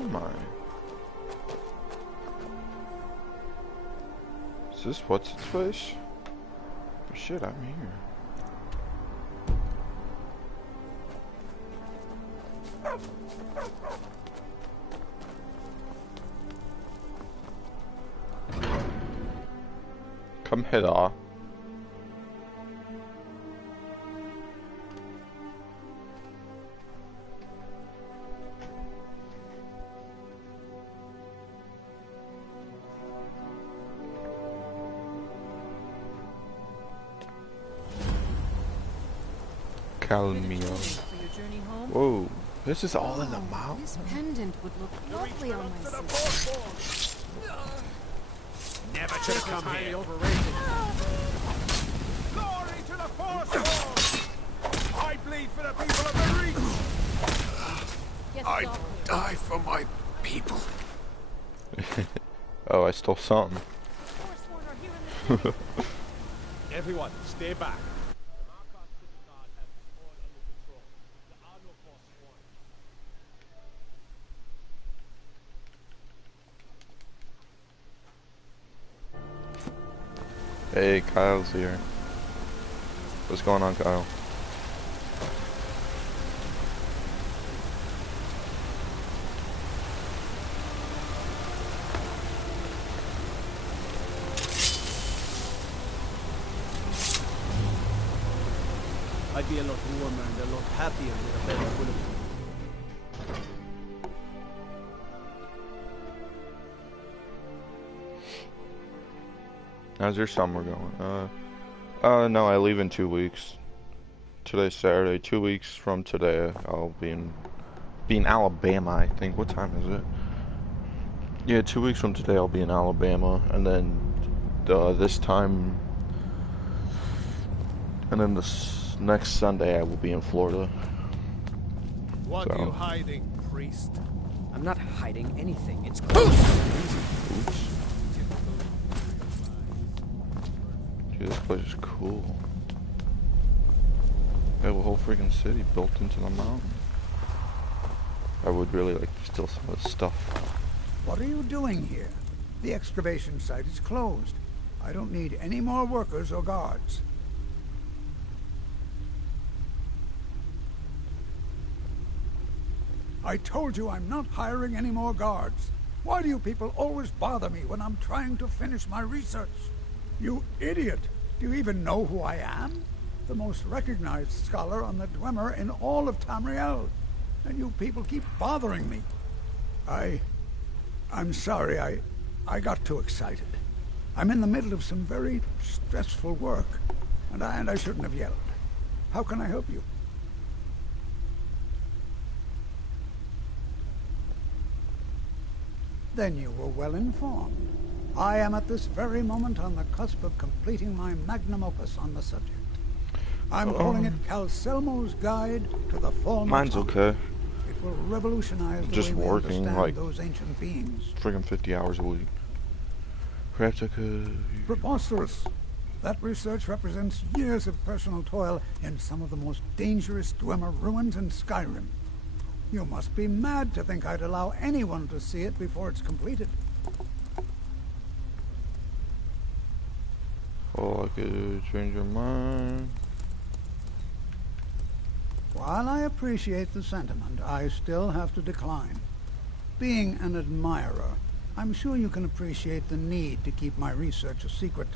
am I? Is this what's its face? Oh, shit, I'm here. Come hither. Calmia. Whoa, this is all in the mountain. This pendant would look lovely on my sister. Never should have come here. Overrated. Glory to the Force! I bleed for the people of the Reach. I die for my people. Oh, I stole something. Everyone, stay back. Hey, Kyle's here. What's going on, Kyle? I'd be a lot warmer and a lot happier with a belly full of... How's your summer going? No, I leave in 2 weeks. Today's Saturday. 2 weeks from today, I'll be in Alabama, I think. What time is it? Yeah, 2 weeks from today, I'll be in Alabama, and then this time, and then this next Sunday, I will be in Florida. What are you hiding, priest? I'm not hiding anything. It's Oops. Dude, this place is cool. They have a whole freaking city built into the mountain. I would really like to steal some of this stuff. What are you doing here? The excavation site is closed. I don't need any more workers or guards. I told you I'm not hiring any more guards. Why do you people always bother me when I'm trying to finish my research? You idiot! Do you even know who I am? The most recognized scholar on the Dwemer in all of Tamriel. And you people keep bothering me. I'm sorry, I got too excited. I'm in the middle of some very stressful work, and I shouldn't have yelled. How can I help you? Then you were well informed. I am at this very moment on the cusp of completing my magnum opus on the subject. I'm calling it Calcelmo's Guide to the Fall. Mine's okay. It will revolutionize the Just way we working understand like those ancient beings. Friggin' 50 hours a week. Preposterous. That research represents years of personal toil in some of the most dangerous Dwemer ruins in Skyrim. You must be mad to think I'd allow anyone to see it before it's completed. Oh, I could change your mind. While I appreciate the sentiment, I still have to decline. Being an admirer, I'm sure you can appreciate the need to keep my research a secret.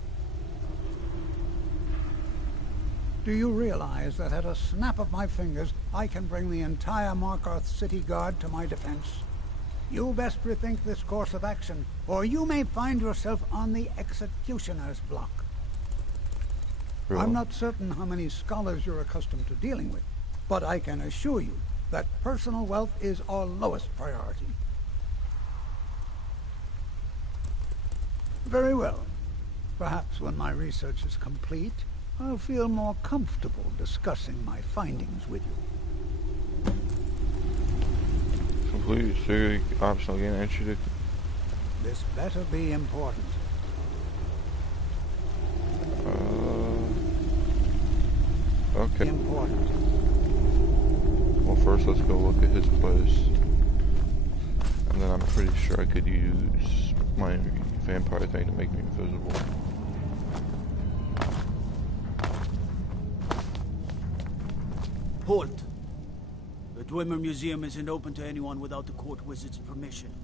Do you realize that at a snap of my fingers, I can bring the entire Markarth City Guard to my defense? You best rethink this course of action, or you may find yourself on the executioner's block. Really? I'm not certain how many scholars you're accustomed to dealing with, but I can assure you that personal wealth is our lowest priority. Very well. Perhaps when my research is complete, I'll feel more comfortable discussing my findings with you. Complete security optional gain entry to... This better be important. Okay. Important. Well, first let's go look at his place. And then I'm pretty sure I could use my vampire thing to make me invisible. Halt! The Dwemer Museum isn't open to anyone without the court wizard's permission.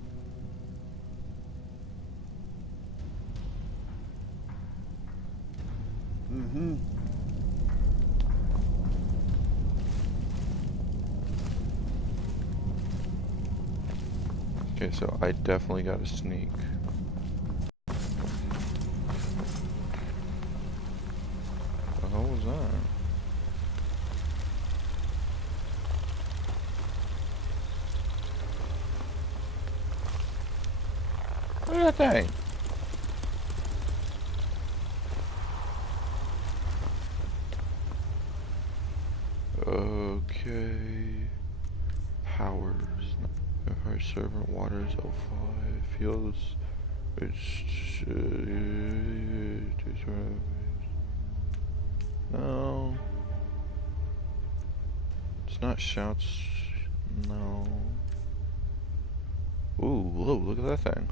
Mm-hmm. Okay, so I definitely gotta sneak. What the hell was that? Look at that thing. Okay. Powers. Vampire servant waters L5 feels it's no. It's not shouts. No. Ooh, whoa, look at that thing.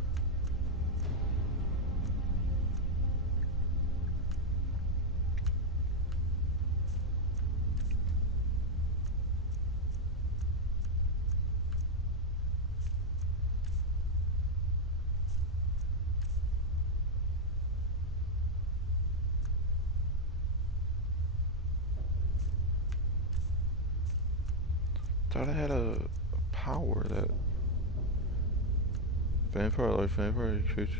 Thought I had a power that vampire life, vampire creatures.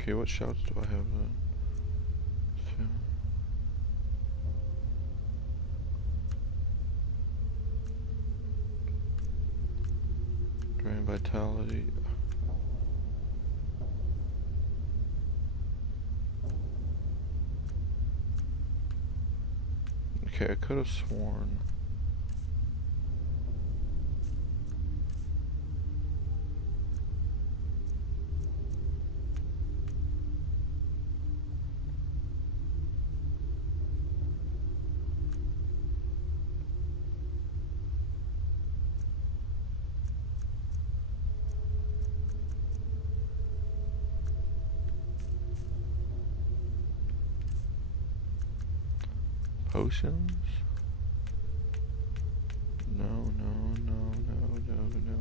Okay, what shouts do I have then? Drain vitality. Okay, I could have sworn. Potions? No, no, no, no, no, no.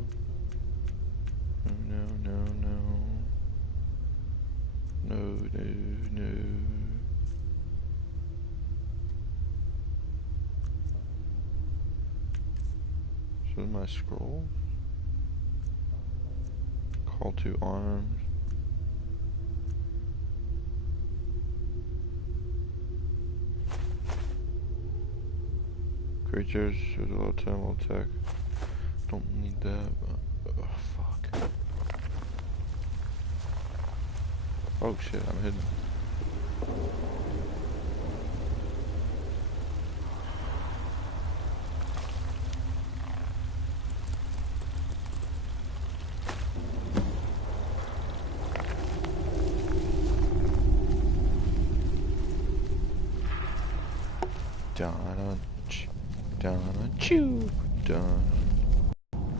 No, no, no, no. No, no, no. So my scroll? Call to arms. Creatures with a low time will attack. Don't need that, but fuck. Oh shit, I'm hidden. Dun dun chew dun.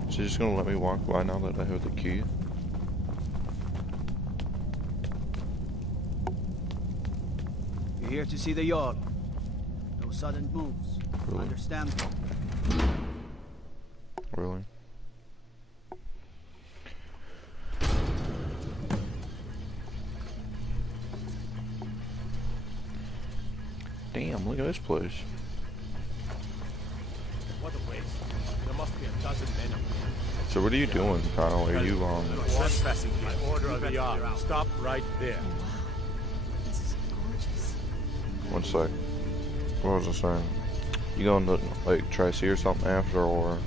Is he just gonna let me walk by now that I have the key? You're here to see the yard. No sudden moves. Really? Understand? Really? Damn, look at this place. What a waste. There must be a dozen men up there. So what are you doing, Kyle? Are you Trespassing by order of the yard. Stop right there. This is gorgeous. one sec. What was I saying? You going to like try to see or something after, or?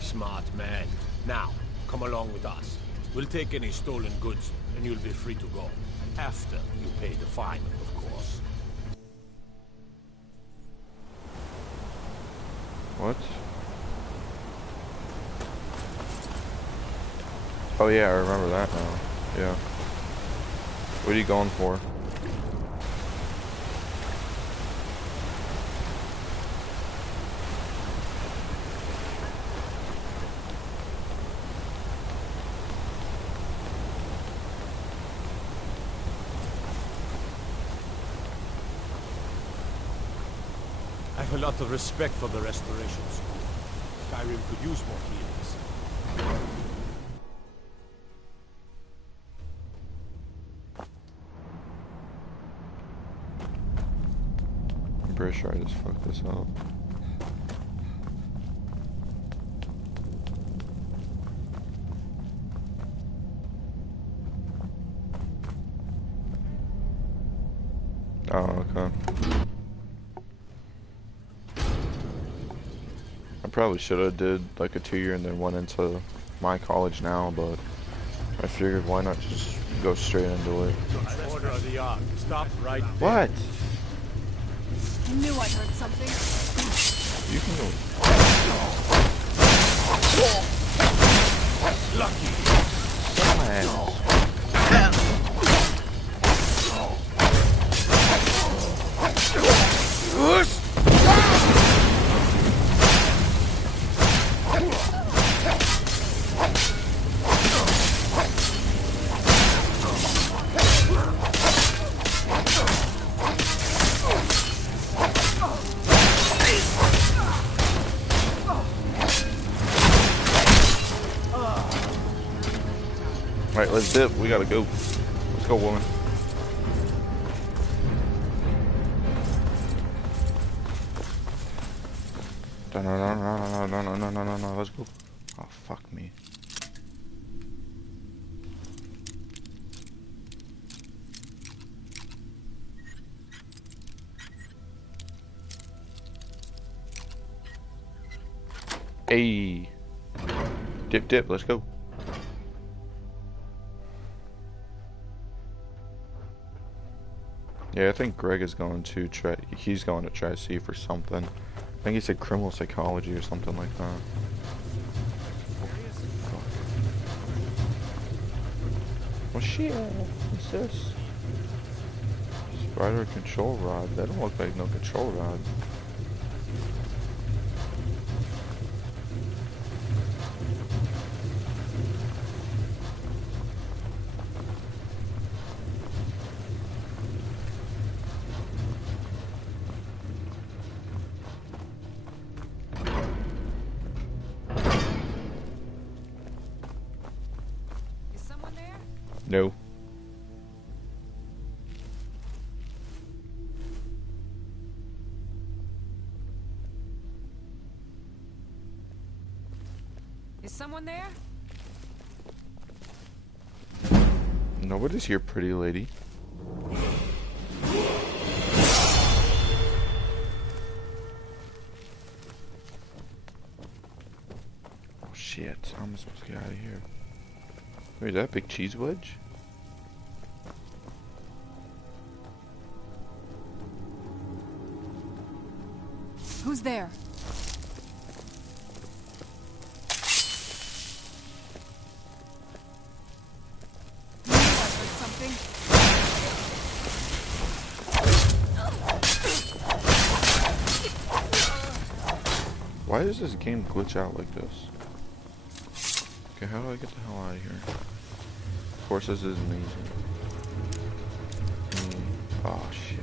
Smart man. Now, come along with us. We'll take any stolen goods, and you'll be free to go. After you pay the fine, of course. What? Oh yeah, I remember that now. Yeah. What are you going for? have a lot of respect for the restorations. Skyrim could use more healers. I'm pretty sure I just fucked this up. Oh, okay. I probably should have did like a 2-year and then went into my college now, but I figured why not just go straight into it. Order of the yard. Stop right there. What? I knew I heard something. You can go. Lucky. My ass. Alright, let's dip. We gotta go. Let's go, woman. No, let's go. Oh, fuck me. Hey. Dip, let's go. Yeah, I think Greg is going to try, he's going to try to see for something. I think he said criminal psychology or something like that. Well, shit, what's this? Spider control rod. That don't look like no control rod. No. Is someone there? Nobody's here, pretty lady. Oh shit, how am I supposed to get out of here? Wait, is that a big cheese wedge? Who's there? I heard something. Why does this game glitch out like this? Okay, how do I get the hell out of here? Of course, this is amazing. Oh shit.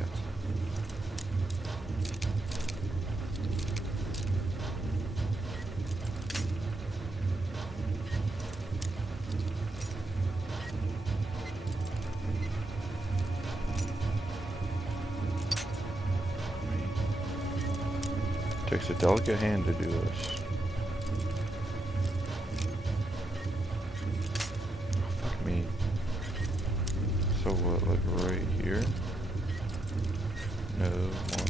Takes a delicate hand to do this. Oh, fuck me. So what, like right here? No, one.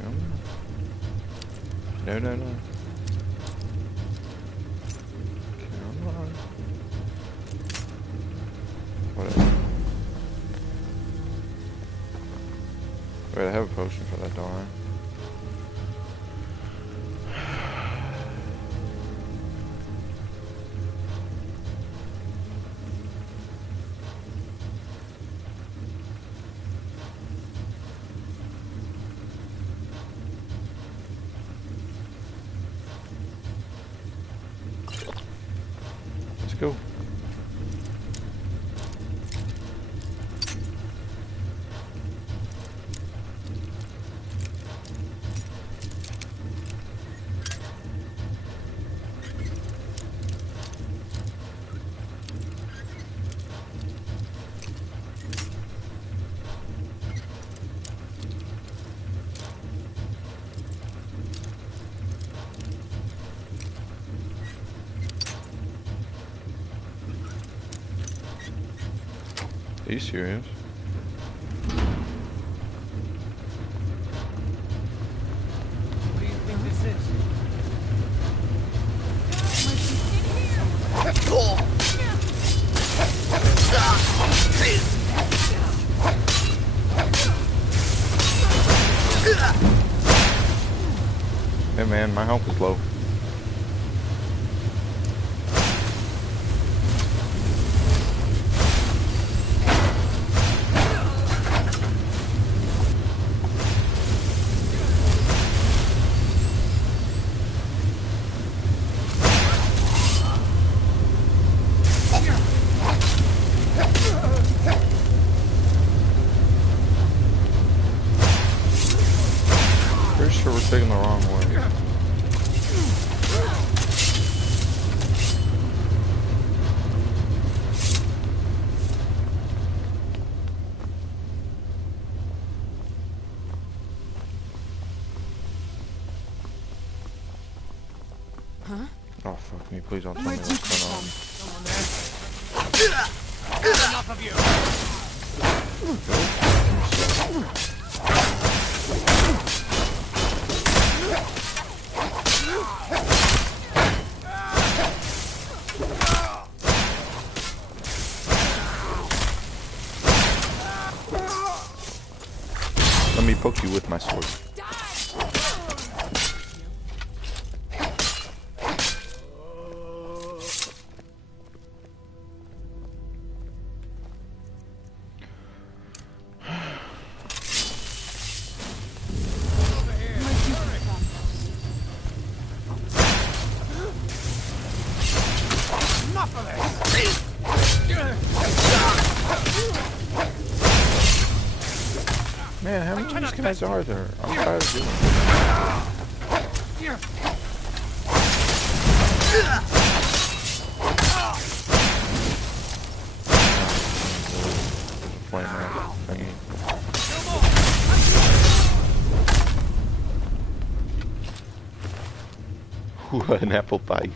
Come on. No, no, no. Come on. Whatever. Wait, I have a potion for that, don't I? Let's go. Are you serious? What do you think this is? Hey man, my health is low. Pretty sure we're taking the wrong way. Huh? Oh fuck me, please don't tell me Where'd you what's come going on. from? Enough of you! Let me poke you with my sword. Where'd you come from? Enough of this! Man, how many of these guys are there? I'm tired of doing flame ass thingy. Ooh, an apple pie.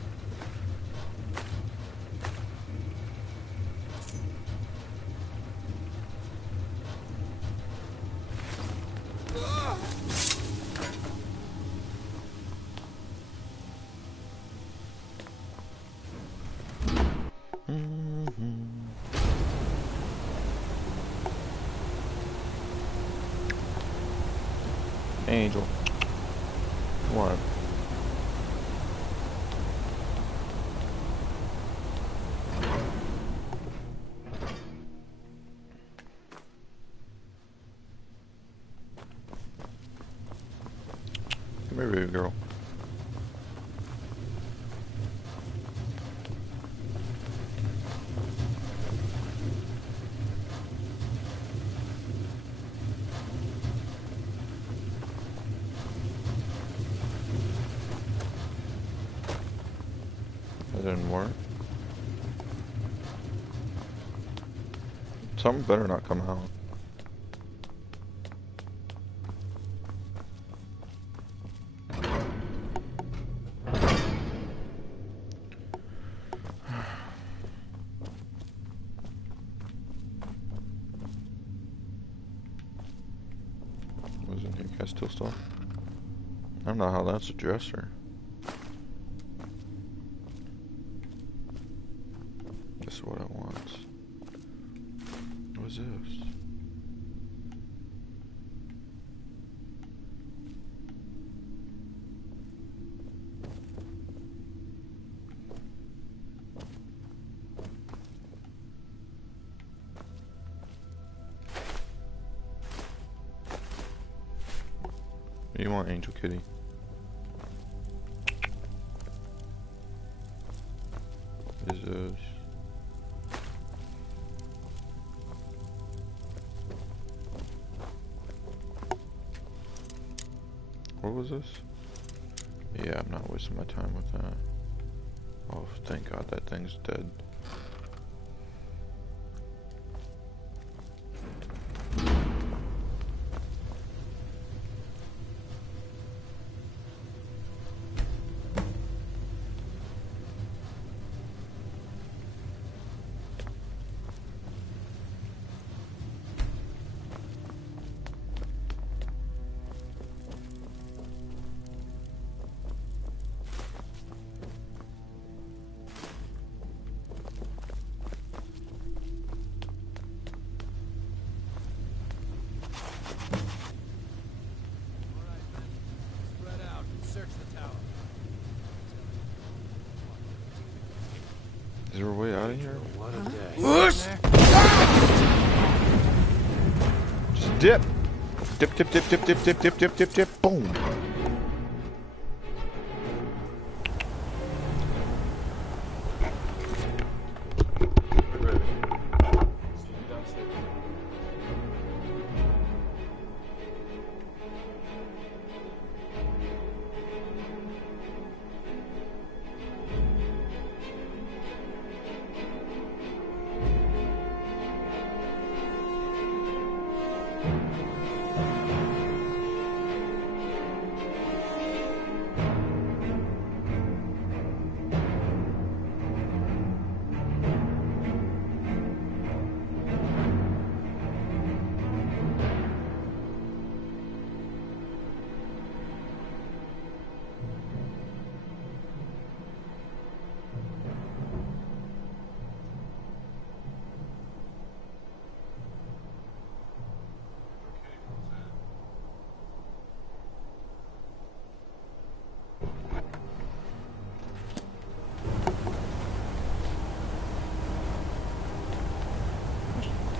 Angel. What? Come here, baby girl. That didn't work. Something better not come out. Was in here? Can I still stuff? I don't know how that's a dresser. Guess what I want. What is this? What do you want, Angel Kitty? What is this? What was this? Yeah, I'm not wasting my time with that. Oh, thank God that thing's dead. Is there a way out of here? What a day. Just dip. Dip, dip, dip, dip, dip, dip, dip, dip, dip, dip. Boom.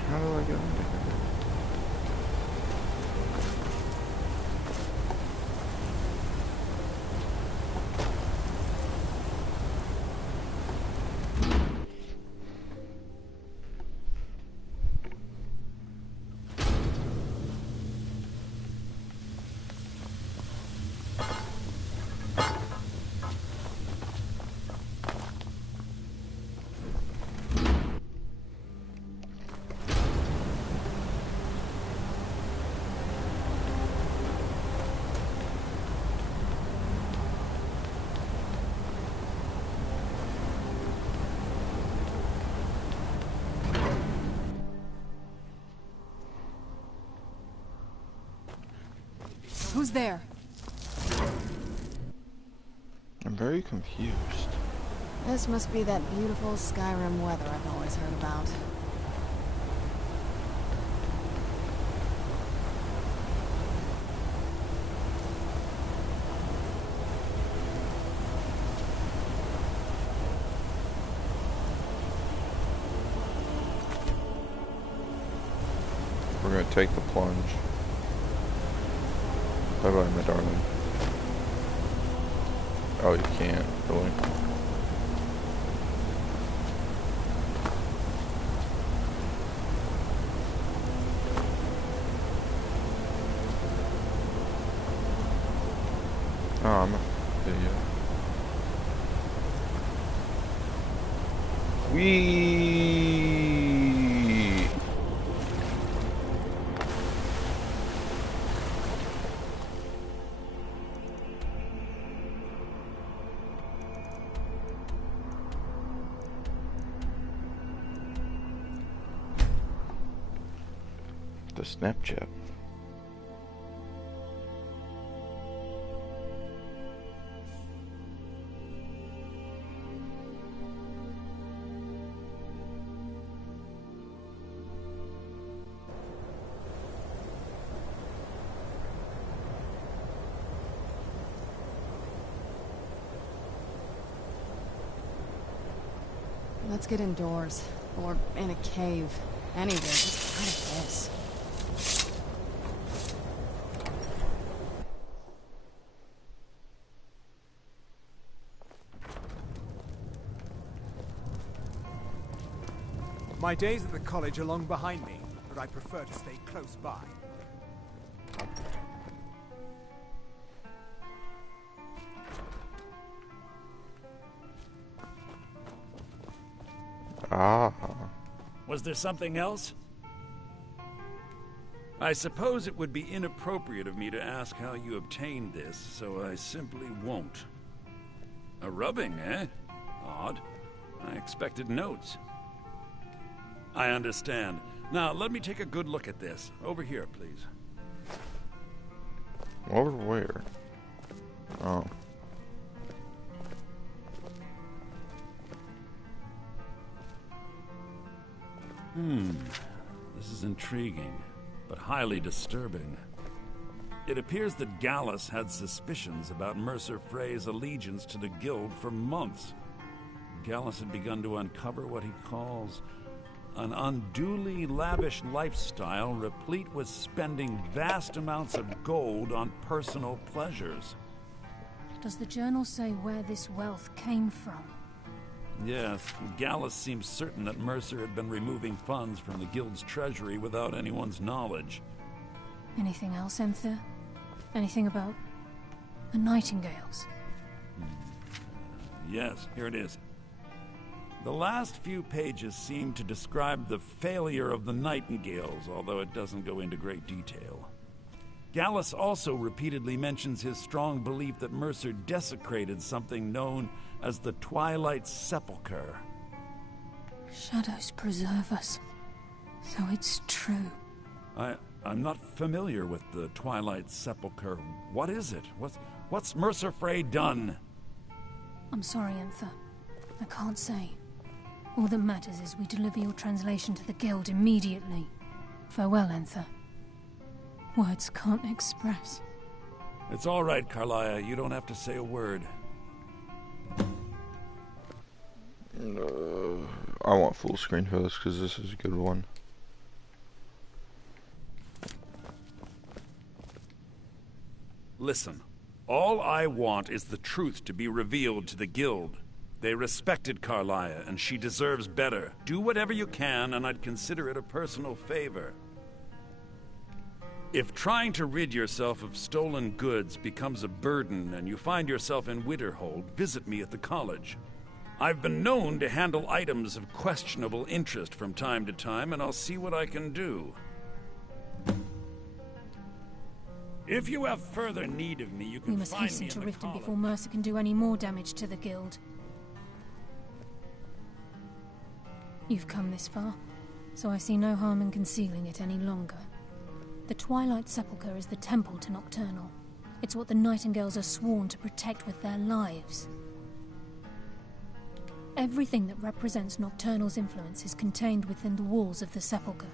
How do I get in there? Who's there? I'm very confused. This must be that beautiful Skyrim weather I've always heard about. We're gonna take the plunge. Bye-bye, my darling. Oh, you can't, really. Oh, I'm a idiot. Whee! The Snapchat. Let's get indoors. Or in a cave. Anywhere, just out of this. My days at the college are long behind me, but I prefer to stay close by. Ah. Was there something else? I suppose it would be inappropriate of me to ask how you obtained this, so I simply won't. A rubbing, eh? Odd. I expected notes. I understand. Now, let me take a good look at this. Over here, please. Over where? Oh. This is intriguing, but highly disturbing. It appears that Gallus had suspicions about Mercer Frey's allegiance to the Guild for months. Gallus had begun to uncover what he calls an unduly lavish lifestyle replete with spending vast amounts of gold on personal pleasures. Does the journal say where this wealth came from? Yes, Gallus seems certain that Mercer had been removing funds from the guild's treasury without anyone's knowledge. Anything else, Enther? Anything about the Nightingales? Yes, here it is. The last few pages seem to describe the failure of the Nightingales, although it doesn't go into great detail. Gallus also repeatedly mentions his strong belief that Mercer desecrated something known as the Twilight Sepulchre. Shadows preserve us. So it's true. I'm not familiar with the Twilight Sepulchre. What is it? What's Mercer Frey done? I'm sorry, Enther. I can't say. All that matters is we deliver your translation to the guild immediately. Farewell, Enther. Words can't express. It's all right, Carlia. You don't have to say a word. I want full screen for this because this is a good one. Listen, all I want is the truth to be revealed to the guild. They respected Carlia, and she deserves better. Do whatever you can, and I'd consider it a personal favor. If trying to rid yourself of stolen goods becomes a burden and you find yourself in Winterhold, visit me at the college. I've been known to handle items of questionable interest from time to time, and I'll see what I can do. If you have further need of me, you can We must find me hasten in to the Riften college. before Mercer can do any more damage to the guild. You've come this far, so I see no harm in concealing it any longer. The Twilight Sepulchre is the temple to Nocturnal. It's what the Nightingales are sworn to protect with their lives. Everything that represents Nocturnal's influence is contained within the walls of the Sepulchre.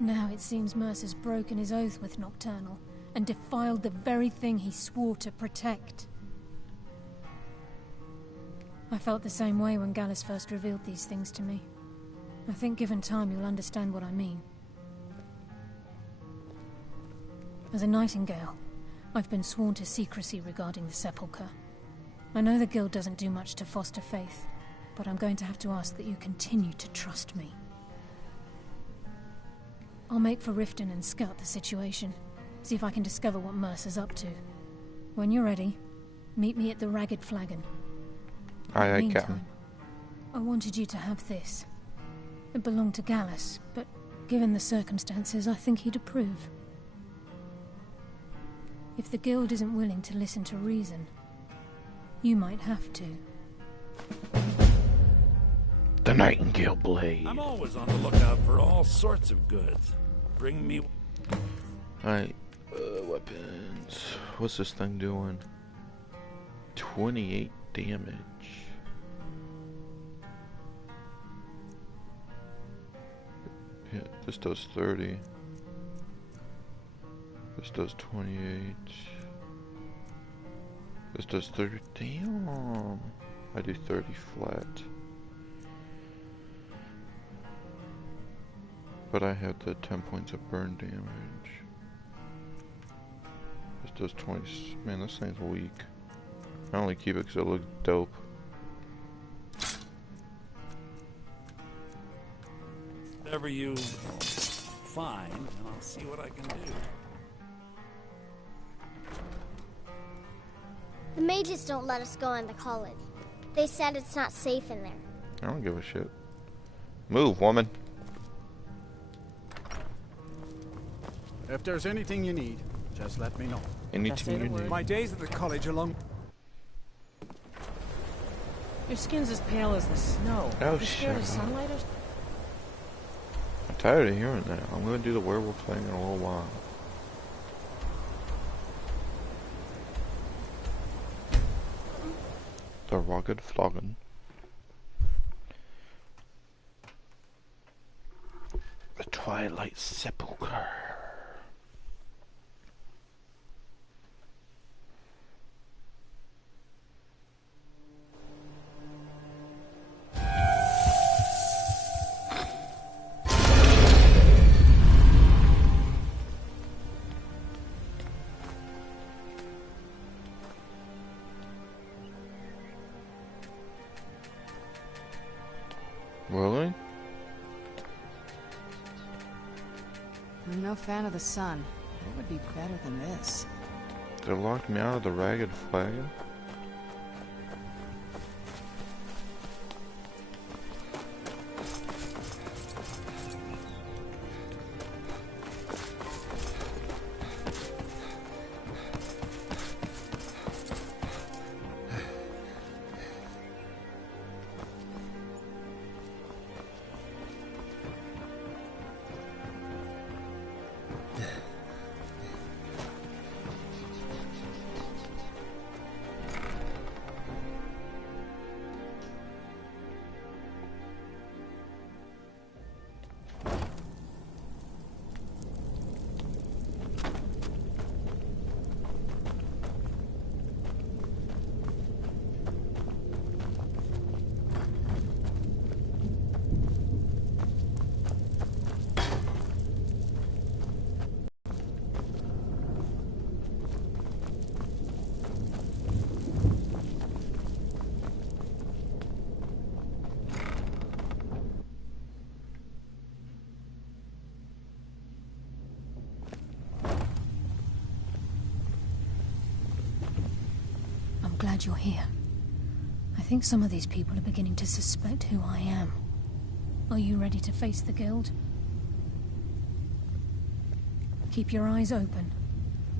Now it seems Mercer's broken his oath with Nocturnal and defiled the very thing he swore to protect. I felt the same way when Gallus first revealed these things to me. I think given time you'll understand what I mean. As a Nightingale, I've been sworn to secrecy regarding the Sepulchre. I know the Guild doesn't do much to foster faith, but I'm going to have to ask that you continue to trust me. I'll make for Riften and scout the situation, see if I can discover what Mercer's up to. When you're ready, meet me at the Ragged Flagon. Aye, aye, Meantime, Captain. I wanted you to have this. It belonged to Gallus, but given the circumstances, I think he'd approve. If the Guild isn't willing to listen to reason, you might have to. The Nightingale Blade. I'm always on the lookout for all sorts of goods. Bring me... Alright, weapons. What's this thing doing? 28 damage. Yeah, this does 30. This does 28. This does 30. Damn. I do 30 flat. But I have the 10 points of burn damage. This does 20. Man, this thing's weak. I only keep it because it looks dope. Whatever you find, and I'll see what I can do. The mages don't let us go into college. They said it's not safe in there. I don't give a shit. Move, woman. If there's anything you need, just let me know. Anything you need. My days at the college are long. Your skin's as pale as the snow. Oh, You scared of shit. sunlight or... I'm tired of hearing that. I'm gonna do the werewolf thing in a little while. The Rugged Flogging. The Twilight Sepulchre. Really? I'm no fan of the sun. What would be better than this? They locked me out of the ragged flagon? I'm glad you're here. I think some of these people are beginning to suspect who I am. Are you ready to face the guild? Keep your eyes open.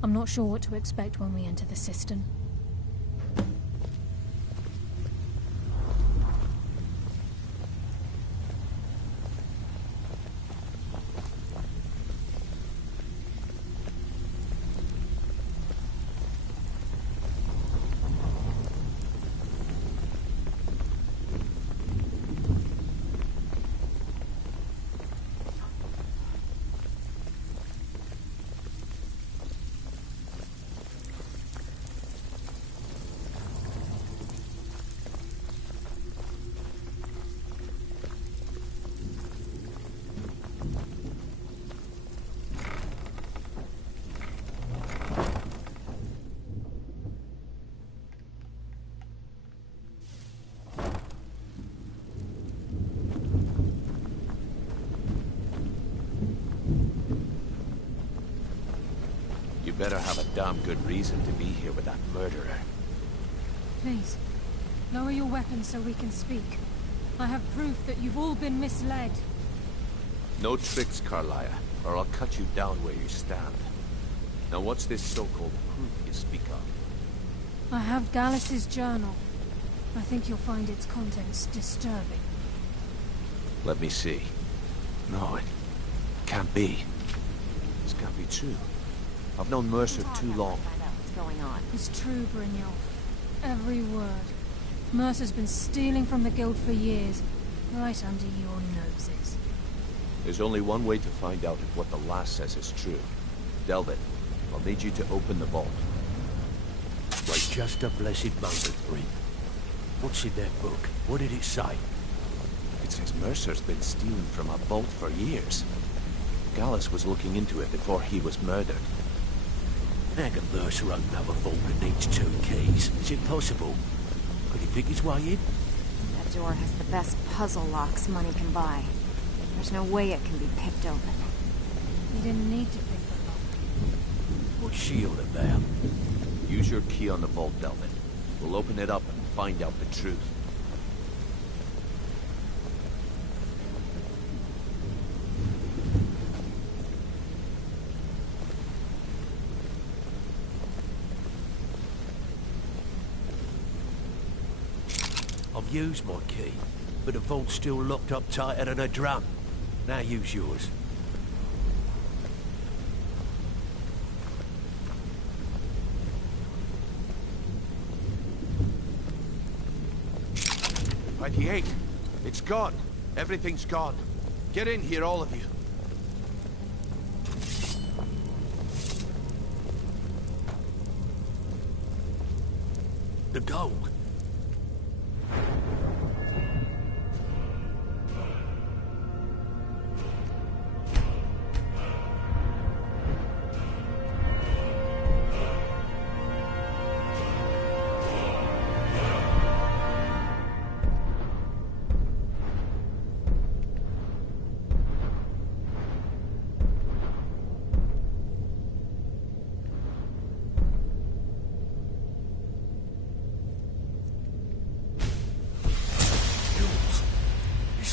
I'm not sure what to expect when we enter the cistern. You better have a damn good reason to be here with that murderer. Please, lower your weapons so we can speak. I have proof that you've all been misled. No tricks, Carlia, or I'll cut you down where you stand. Now what's this so-called proof you speak of? I have Gallus's journal. I think you'll find its contents disturbing. Let me see. No, it can't be. This can't be true. I've known Mercer too long. Find out what's going on. It's true, Brynjolf. Every word. Mercer's been stealing from the guild for years, right under your noses. There's only one way to find out if what the lass says is true. Delvin, I'll need you to open the vault. Wait just a blessed moment, Bryn. What's in that book? What did it say? It says Mercer's been stealing from a vault for years. Gallus was looking into it before he was murdered. How can Mercer open up a vault that needs 2 keys? It's impossible. Could he pick his way in? That door has the best puzzle locks money can buy. There's no way it can be picked open. You didn't need to pick the lock. What's she all about? Use your key on the vault, Delvin. We'll open it up and find out the truth. I've used my key, but the vault's still locked up tighter than a drum. Now use yours. "28. It's gone. Everything's gone. Get in here, all of you. The gold.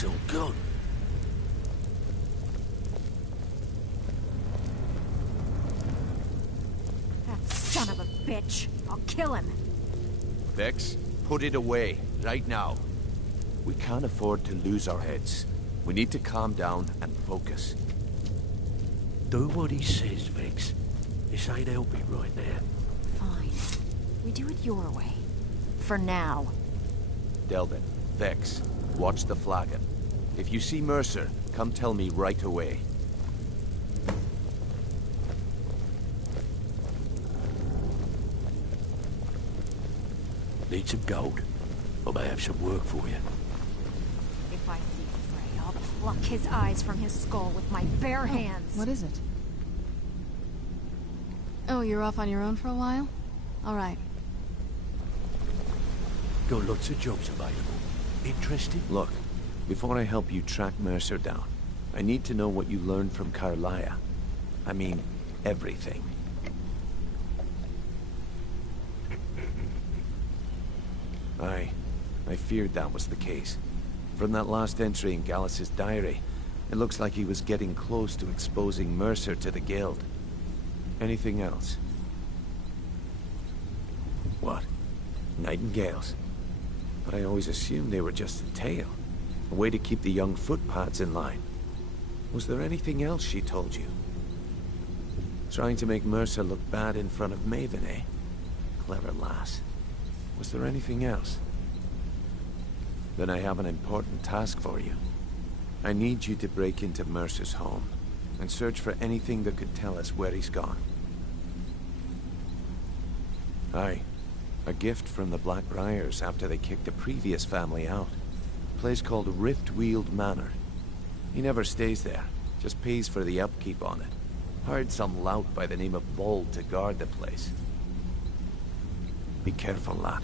It's all gone. That son of a bitch. I'll kill him. Vex, put it away, right now. We can't afford to lose our heads. We need to calm down and focus. Do what he says, Vex. This ain't helping right now. Fine. We do it your way. For now. Delvin, Vex, watch the flagon. If you see Mercer, come tell me right away. Need some gold? I may have some work for you. If I see Frey, I'll pluck his eyes from his skull with my bare hands. What is it? Oh, you're off on your own for a while? All right. Got lots of jobs available. Interested? Look, before I help you track Mercer down, I need to know what you learned from Carlia. I mean, everything. I feared that was the case. From that last entry in Gallus's diary, it looks like he was getting close to exposing Mercer to the Guild. Anything else? What? Nightingales? But I always assumed they were just a tale. A way to keep the young footpads in line. Was there anything else she told you? Trying to make Mercer look bad in front of Maven, eh? Clever lass. Was there anything else? Then I have an important task for you. I need you to break into Mercer's home and search for anything that could tell us where he's gone. Aye. A gift from the Blackbriars after they kicked the previous family out. A place called Riftweald Manor. He never stays there, just pays for the upkeep on it. Hired some lout by the name of Vold to guard the place. Be careful, lad.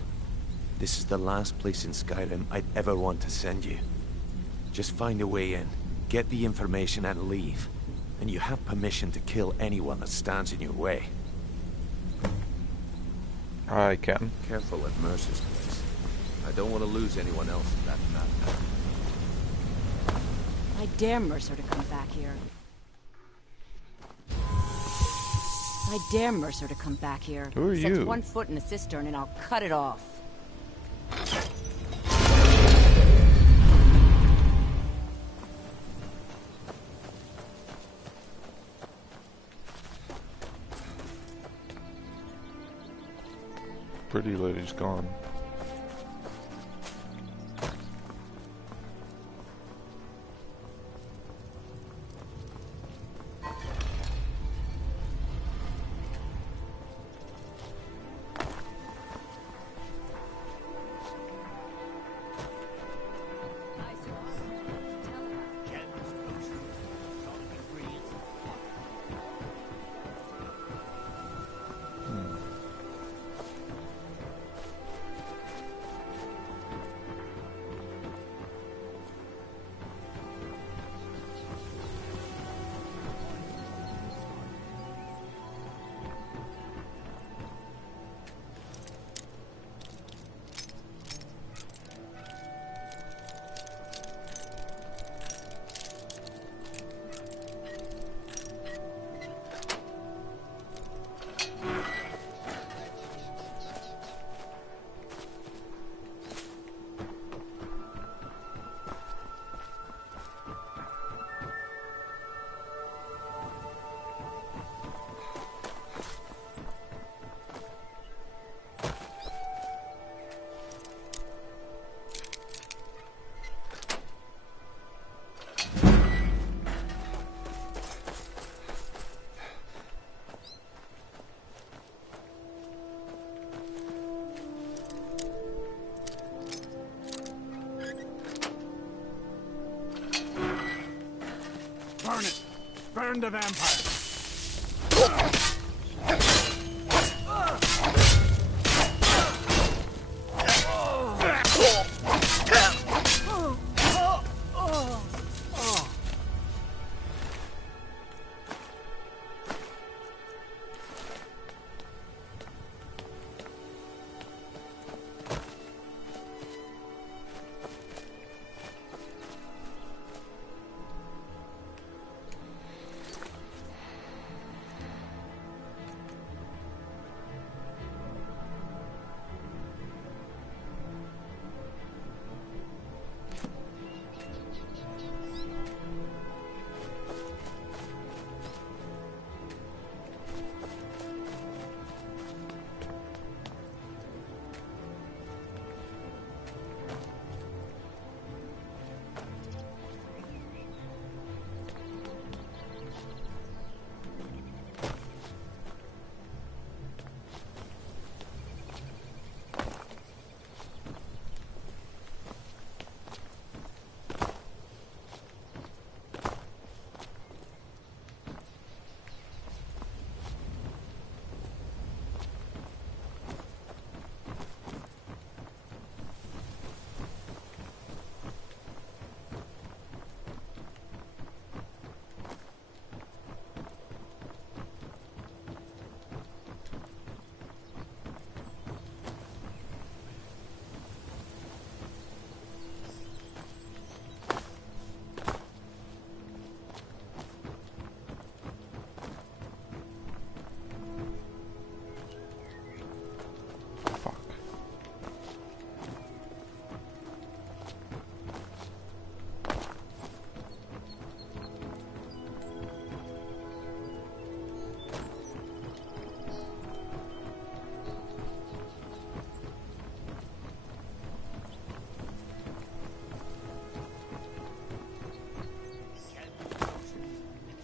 This is the last place in Skyrim I'd ever want to send you. Just find a way in, get the information and leave. And you have permission to kill anyone that stands in your way. Alright, Captain. Careful at Mercer's place. I don't want to lose anyone else in that matter. I dare Mercer to come back here. I dare Mercer to come back here. Who are Sets you? one foot in the cistern and I'll cut it off. Pretty lady's gone. Burn it! Burn the vampire!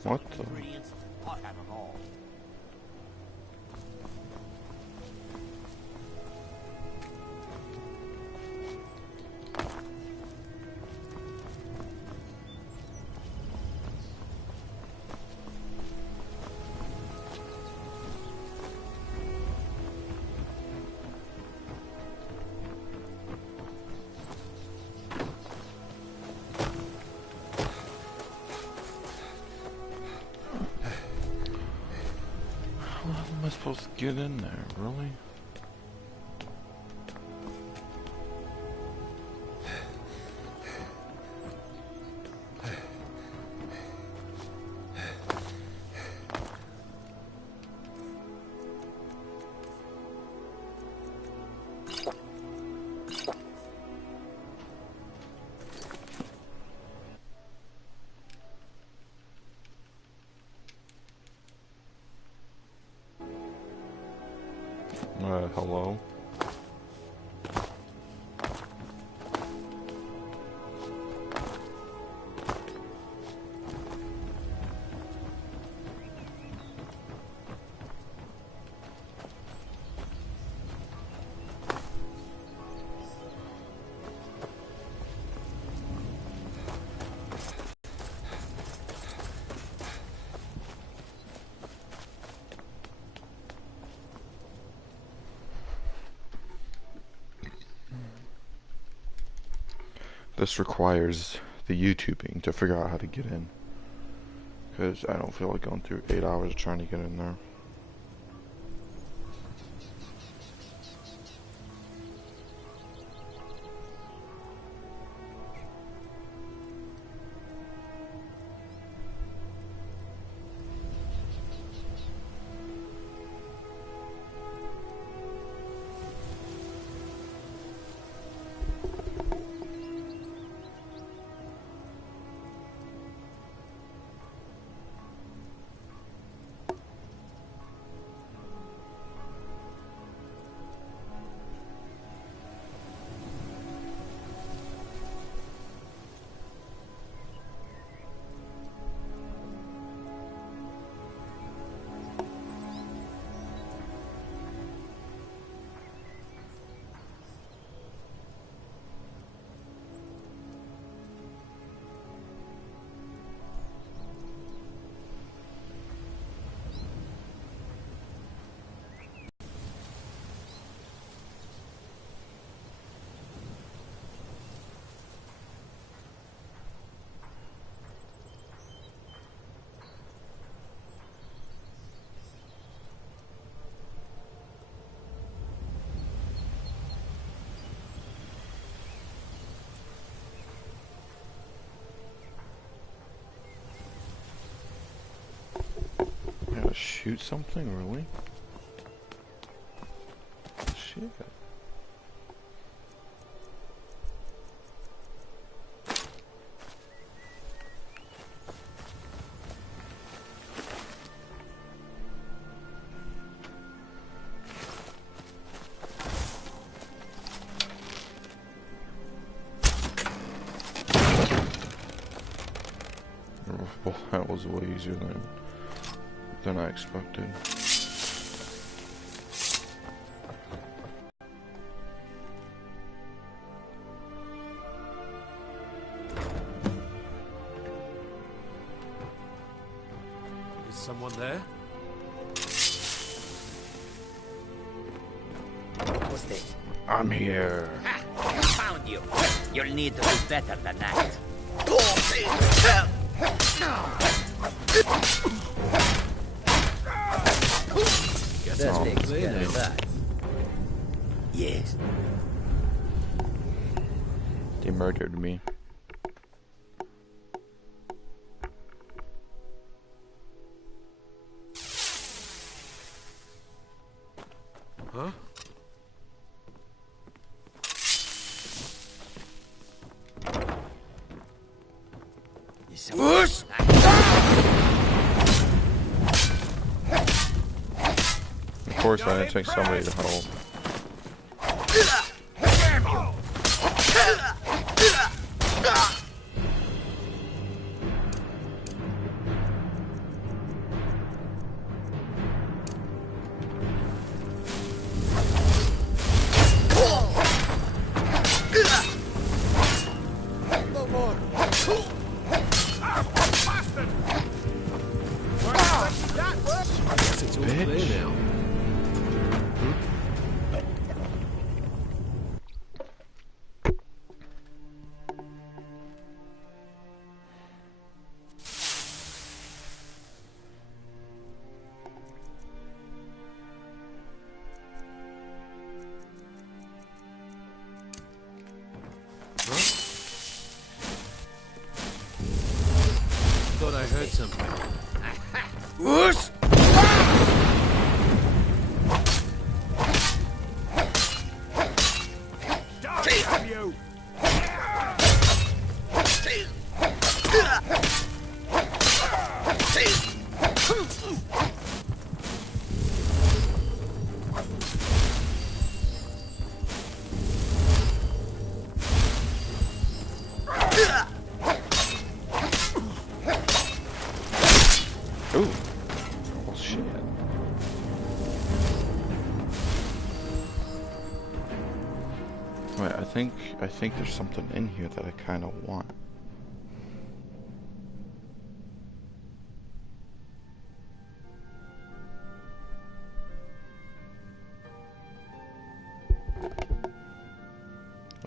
What the? Ingredients, I'll have them all. How am I supposed to get in there, really? Hello? This requires the YouTubing to figure out how to get in. Because I don't feel like going through 8 hours trying to get in there. Shoot something, really? Shit. Well, that was way easier than I expected. Is someone there? What's this? I'm here. Ha! Found you. You'll need to do better than that. That's explain that. Yes. They murdered me. Huh? Whoosh! Of course, I had to take somebody to help. something. Whoosh! Damn you! Ooh. Oh shit. Wait, I think there's something in here that I kind of want.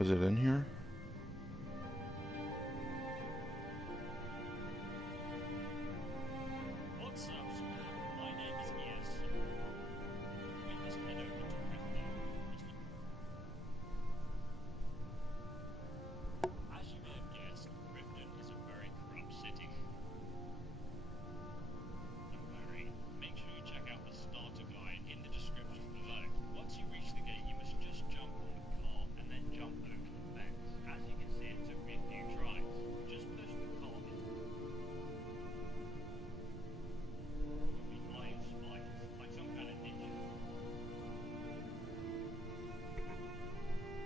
Is it in here? What's up, Squad? My name is Ias. We must head over to Riften. As you may have guessed, Riften is a very corrupt city. Don't worry, make sure you check out the starter guide in the description below. Once you reach the gate, you must just jump on the car and then jump over the fence. As you can see, it took me a few tries. Just push the car in. Probably iron spikes, like some kind of ninja. You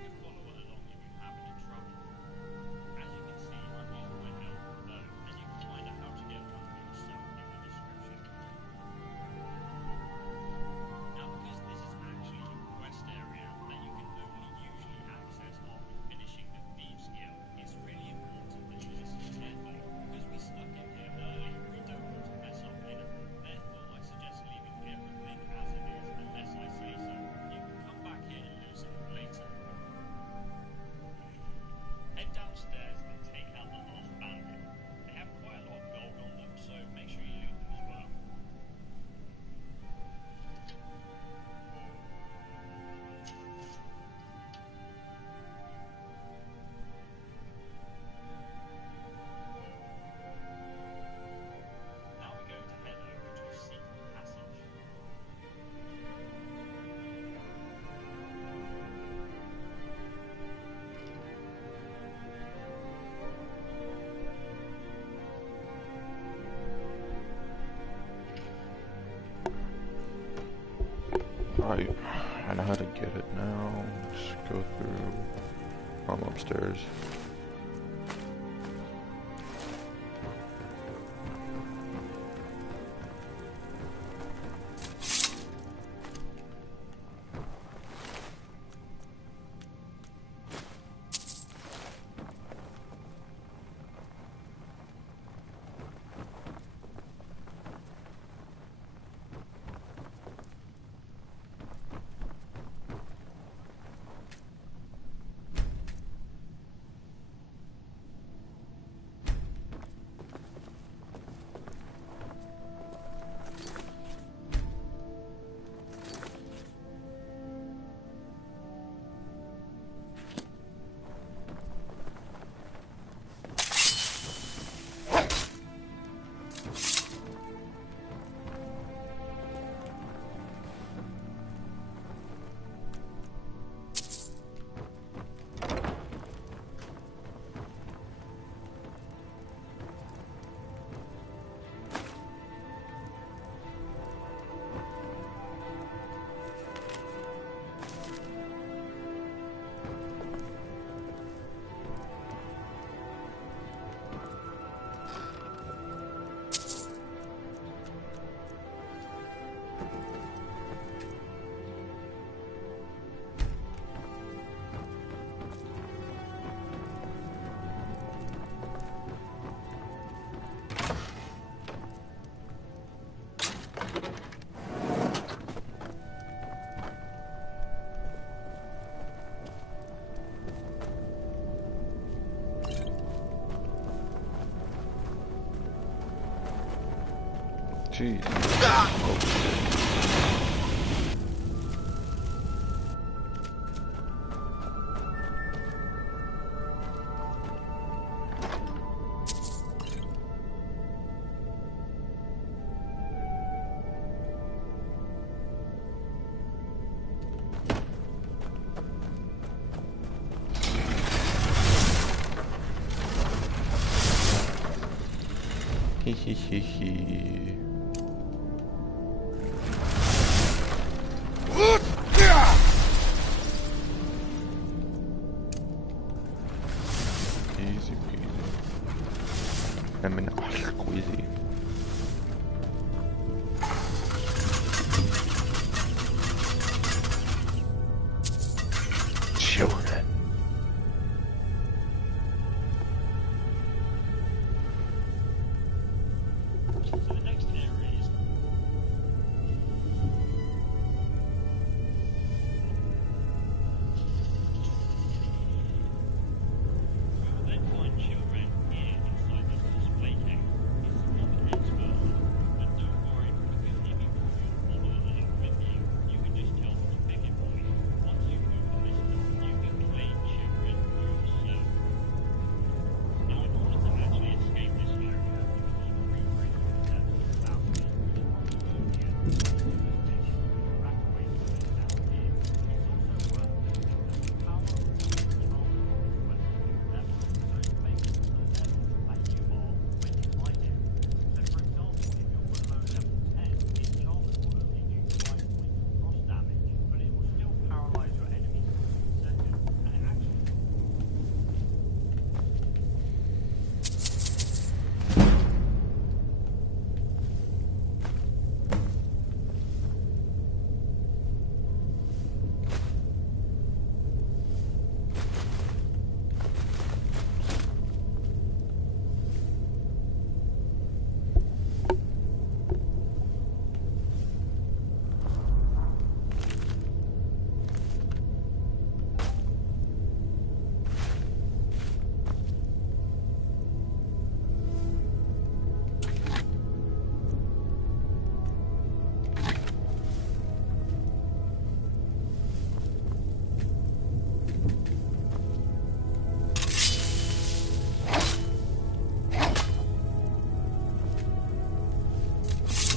can follow it along if you have any trouble. As you can see, I'm using my help, though, and you can find out how to get one for yourself in the description. Now, because this is actually a quest area that you can only usually access after finishing the Thieves Guild, it's really important that you listen carefully, because we snuck in here early. We don't want to mess up anything. Therefore, I suggest leaving everything as it is, unless I say so. You can come back here and loosen it later. Head downstairs and take out the last bandit. They have quite a lot of gold on them, so make sure you loot them as well. Now we're going to head over to a secret passage. Alright, I know how to get it now. Just go through. I'm upstairs. Jeez. Oh, shit. Hehehehe. Easy peasy. Lemon squeezy. Children. So the next area is we will then find children here inside this display case. It's not expert, but don't worry, because if you bring your model along with you, you can just tell them to pick it for you. Once you move the distance, you can claim children for yourself. Now, in order to actually escape this area, you will need to reframe the steps to the balcony, which is probably easier than the station where your evacuation is down here. It's also worth noting that the power of the control is relatively level, so it makes it the level that you are when you fight it. So, for example, if you're below level 10, its charges will only do 5 points of cross damage, but it will still paralyze your enemies for 2 seconds, and it actually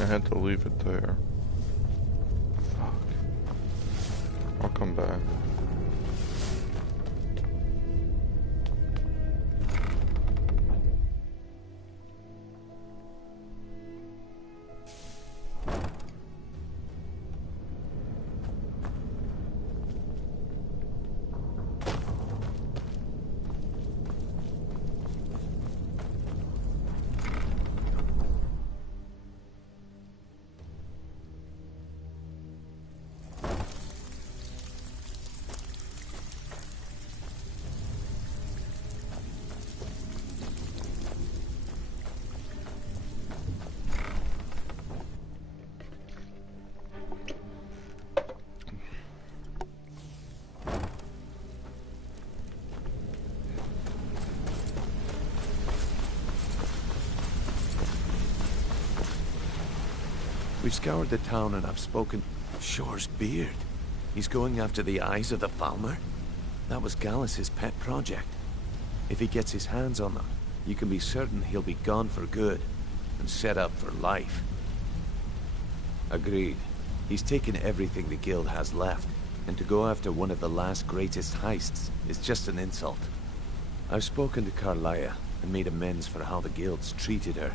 I had to leave it there. Fuck. I'll come back. We've scoured the town and I've spoken. Shore's beard. He's going after the eyes of the Falmer? That was Gallus's pet project. If he gets his hands on them, you can be certain he'll be gone for good and set up for life. Agreed. He's taken everything the guild has left, and to go after one of the last greatest heists is just an insult. I've spoken to Carlia and made amends for how the guild's treated her.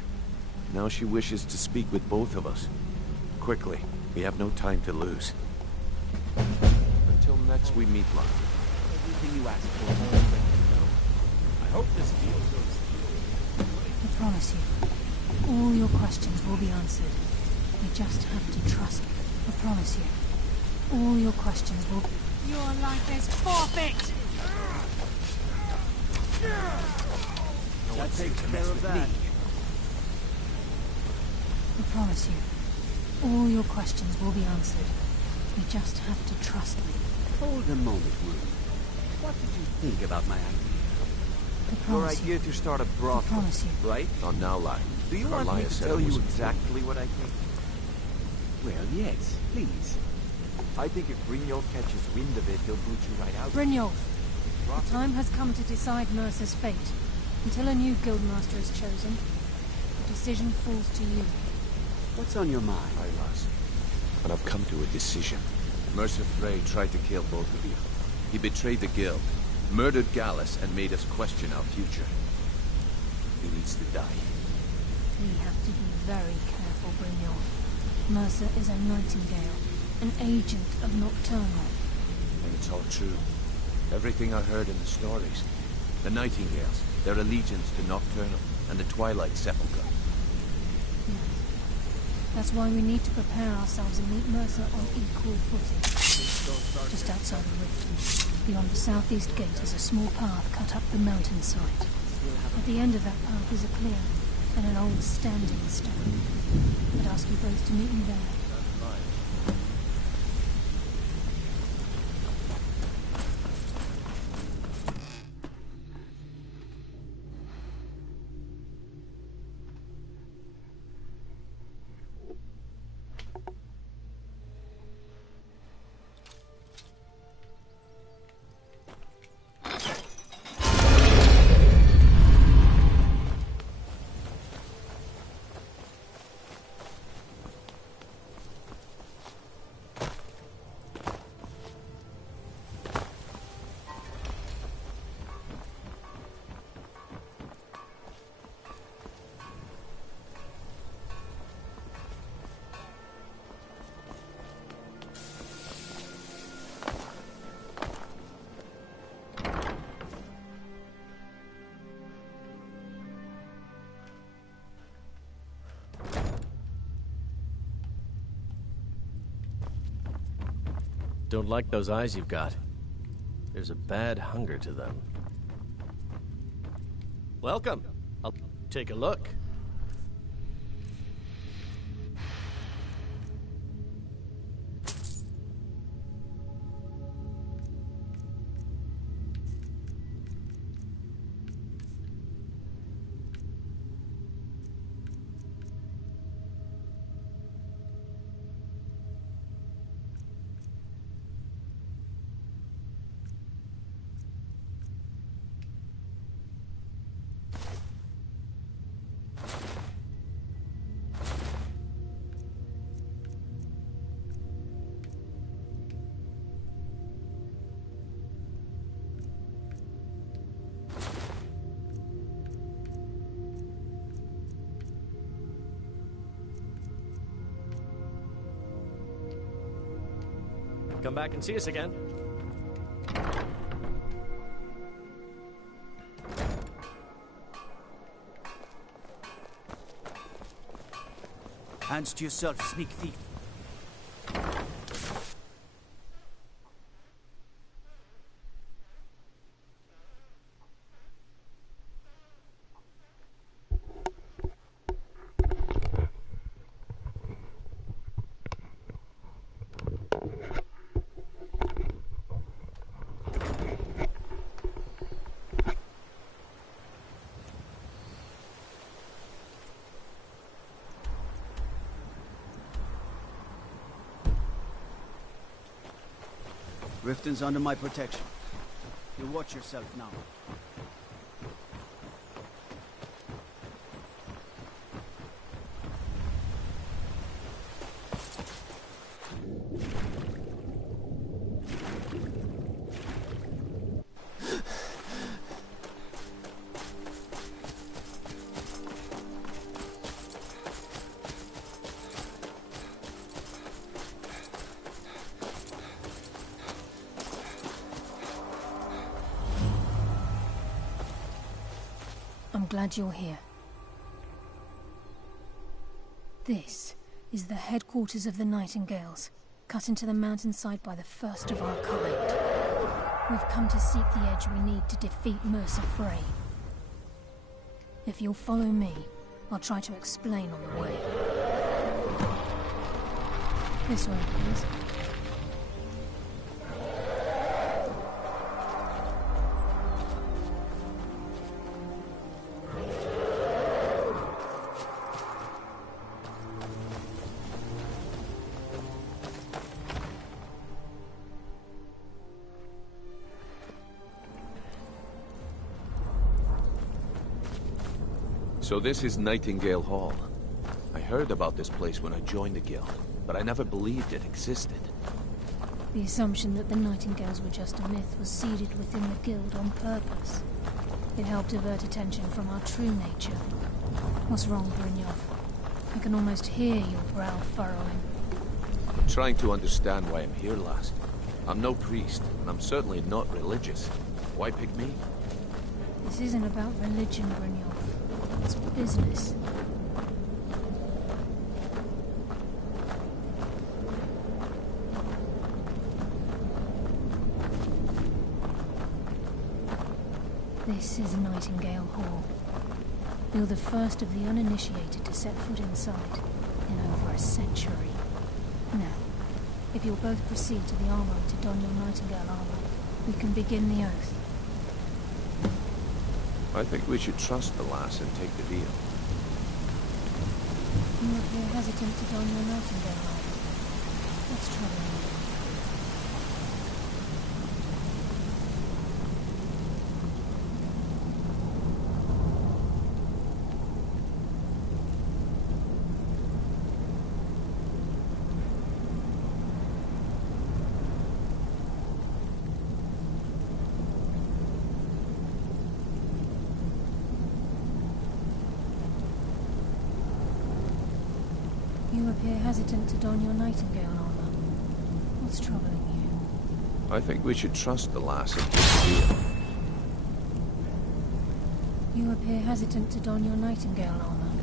Now she wishes to speak with both of us. Quickly, we have no time to lose. Until next we meet, Locke. Everything you ask for. I hope this deal goes through. I promise you, all your questions will be answered. You just have to trust me. I promise you, all your questions will... Your life is forfeit! That takes care of that. I promise you, all your questions will be answered. You just have to trust me. Hold a moment, Ruth. What did you think about my idea? I Your promise you. idea to start a I brothel, promise you. right? Oh, now, Locke. Do you want me Carlia to said tell it you was- exactly what I think? Well, yes, please. I think if Brynjolf catches wind of it, he'll boot you right out. Brynjolf, the time has come to decide Mercer's fate. Until a new guildmaster is chosen, the decision falls to you. What's on your mind? Aye, lass. And I've come to a decision. Mercer Frey tried to kill both of you. He betrayed the guild, murdered Gallus, and made us question our future. He needs to die. We have to be very careful, Brignon. Mercer is a Nightingale, an agent of Nocturnal. And it's all true. Everything I heard in the stories. The Nightingales, their allegiance to Nocturnal, and the Twilight Sepulchre. Yes. That's why we need to prepare ourselves and meet Mercer on equal footing. Just outside of Riften, beyond the southeast gate, is a small path cut up the mountainside. At the end of that path is a clearing and an old standing stone. I'd ask you both to meet me there. Don't like those eyes you've got. There's a bad hunger to them. Welcome. I'll take a look. Come back and see us again. Hands to yourself, sneak thief. Riften's under my protection. You watch yourself now. I'm glad you're here. This is the headquarters of the Nightingales, cut into the mountainside by the first of our kind. We've come to seek the edge we need to defeat Mercer Frey. If you'll follow me, I'll try to explain on the way. This way, please. So this is Nightingale Hall. I heard about this place when I joined the guild, but I never believed it existed. The assumption that the Nightingales were just a myth was seeded within the guild on purpose. It helped divert attention from our true nature. What's wrong, Brynjolf? I can almost hear your brow furrowing. I'm trying to understand why I'm here, lass. I'm no priest, and I'm certainly not religious. Why pick me? This isn't about religion, Brynjolf. It's business. This is Nightingale Hall. You're the first of the uninitiated to set foot inside in over a century. Now, if you'll both proceed to the armory to don your Nightingale armor, we can begin the oath. I think we should trust the lass and take the deal. You appear hesitant to don your Nightingale armor. What's troubling you? You appear hesitant to don your Nightingale armor. What's troubling you? I think we should trust the lass and take the deal. You appear hesitant to don your Nightingale armor.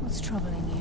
What's troubling you?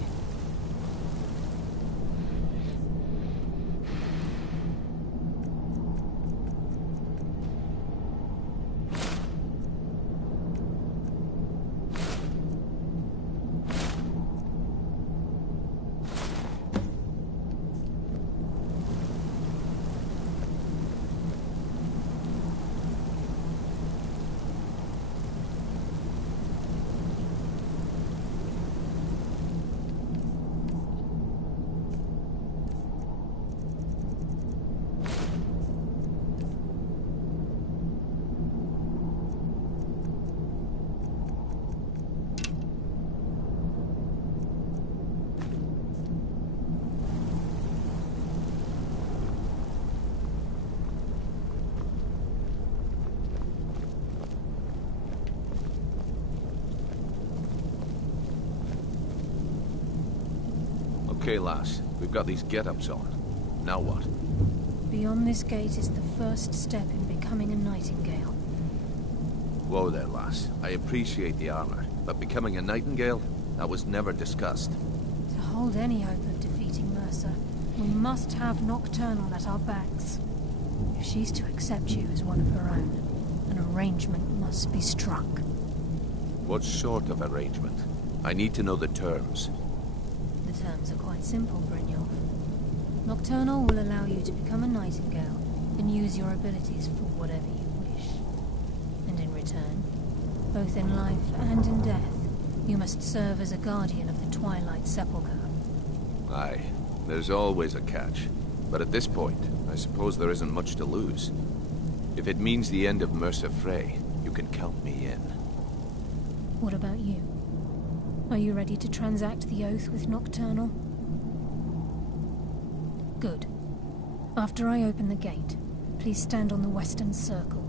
Okay, lass. We've got these get-ups on. Now what? Beyond this gate is the first step in becoming a Nightingale. Whoa there, lass. I appreciate the armor, but becoming a Nightingale? That was never discussed. To hold any hope of defeating Mercer, we must have Nocturnal at our backs. If she's to accept you as one of her own, an arrangement must be struck. What sort of arrangement? I need to know the terms. The terms are quite simple, Brynjolf. Nocturnal will allow you to become a Nightingale and use your abilities for whatever you wish. And in return, both in life and in death, you must serve as a guardian of the Twilight Sepulchre. Aye, there's always a catch. But at this point, I suppose there isn't much to lose. If it means the end of Mercer Frey, you can count me in. What about you? Are you ready to transact the oath with Nocturnal? Good. After I open the gate, please stand on the western circle.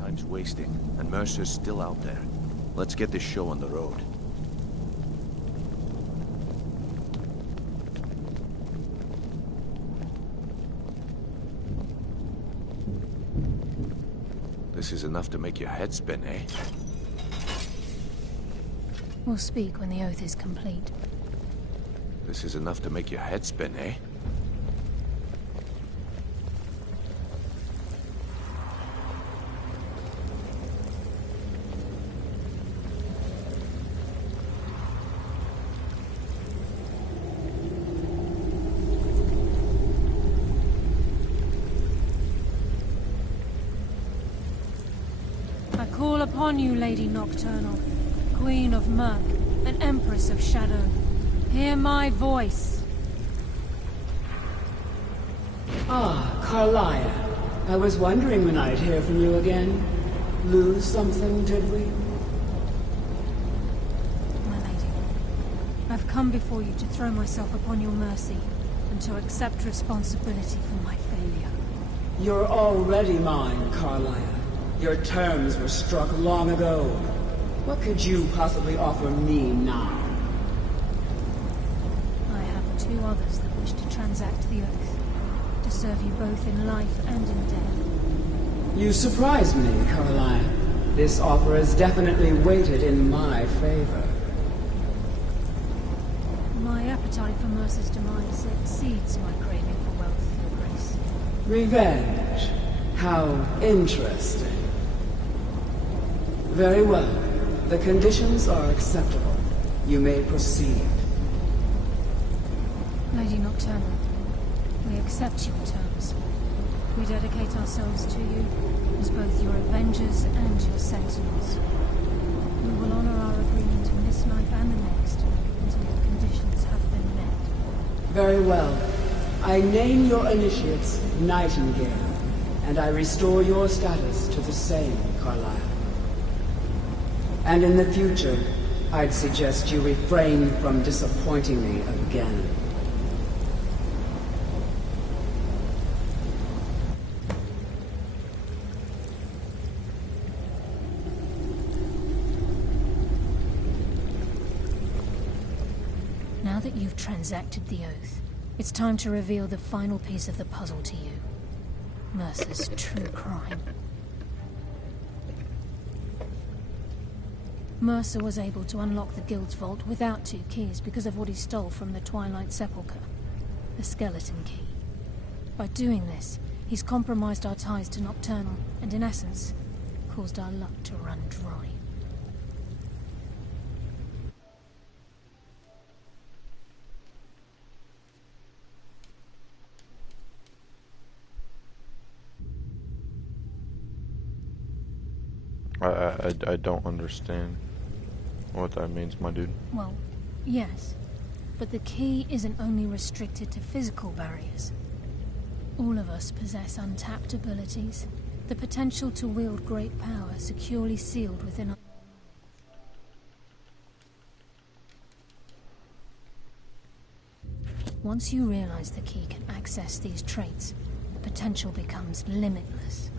Time's wasting, and Mercer's still out there. Let's get this show on the road. This is enough to make your head spin, eh? We'll speak when the oath is complete. This is enough to make your head spin, eh? I call upon you, Lady Nocturnal, Queen of Murk, and Empress of Shadow. Hear my voice. Ah, Carlia. I was wondering when I'd hear from you again. Lose something, did we? My lady, I've come before you to throw myself upon your mercy, and to accept responsibility for my failure. You're already mine, Carlia. Your terms were struck long ago. What could you possibly offer me now? I have 2 others that wish to transact the oath, to serve you both in life and in death. You surprise me, Caroline. This offer is definitely weighted in my favor. My appetite for Mercer's demise exceeds my craving for wealth, Your Grace. Revenge. How interesting. Very well. The conditions are acceptable. You may proceed. Lady Nocturnal, we accept your terms. We dedicate ourselves to you as both your avengers and your sentinels. We will honor our agreement in this life and the next until the conditions have been met. Very well. I name your initiates Nightingale, and I restore your status to the same, Carlyle. And in the future, I'd suggest you refrain from disappointing me again. Now that you've transacted the oath, it's time to reveal the final piece of the puzzle to you. Mercer's true crime. Mercer was able to unlock the Guild's vault without 2 keys because of what he stole from the Twilight Sepulchre, the skeleton key. By doing this, he's compromised our ties to Nocturnal, and in essence, caused our luck to run dry. I don't understand what that means, my dude. Well, yes, but the key isn't only restricted to physical barriers. All of us possess untapped abilities, the potential to wield great power securely sealed within our... Once you realize the key can access these traits, the potential becomes limitless.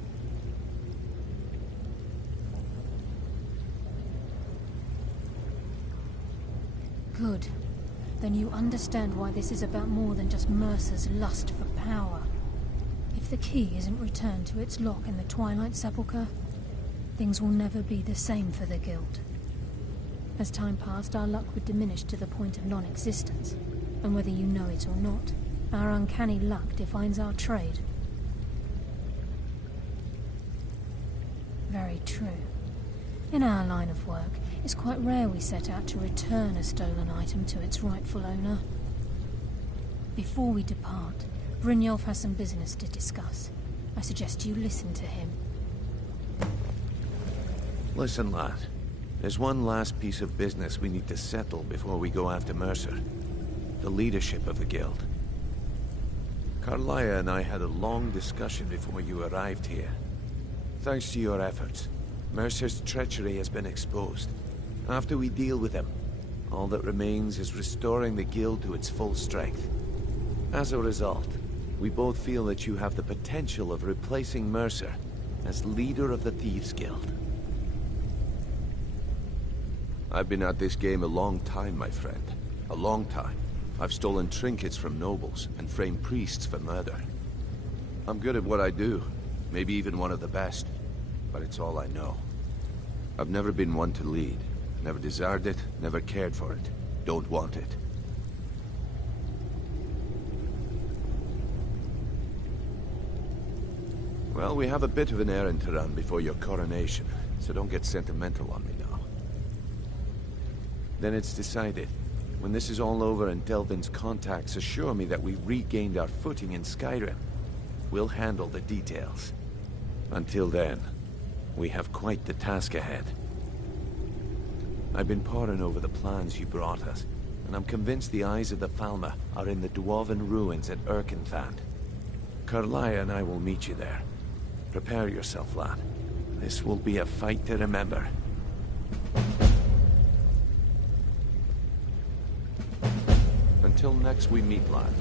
Good. Then you understand why this is about more than just Mercer's lust for power. If the key isn't returned to its lock in the Twilight Sepulchre, things will never be the same for the Guild. As time passed, our luck would diminish to the point of non-existence, and whether you know it or not, our uncanny luck defines our trade. Very true. In our line of work, it's quite rare we set out to return a stolen item to its rightful owner. Before we depart, Brynjolf has some business to discuss. I suggest you listen to him. Listen, lad. There's one last piece of business we need to settle before we go after Mercer. The leadership of the Guild. Carlaya and I had a long discussion before you arrived here. Thanks to your efforts, Mercer's treachery has been exposed. After we deal with him, all that remains is restoring the Guild to its full strength. As a result, we both feel that you have the potential of replacing Mercer as leader of the Thieves' Guild. I've been at this game a long time, my friend. A long time. I've stolen trinkets from nobles and framed priests for murder. I'm good at what I do, maybe even one of the best, but it's all I know. I've never been one to lead. Never desired it, never cared for it. Don't want it. Well, we have a bit of an errand to run before your coronation, so don't get sentimental on me now. Then it's decided. When this is all over and Delvin's contacts assure me that we've regained our footing in Skyrim, we'll handle the details. Until then, we have quite the task ahead. I've been poring over the plans you brought us, and I'm convinced the eyes of the Falmer are in the Dwarven ruins at Erkenthand. Carlaya and I will meet you there. Prepare yourself, lad. This will be a fight to remember. Until next we meet, lad.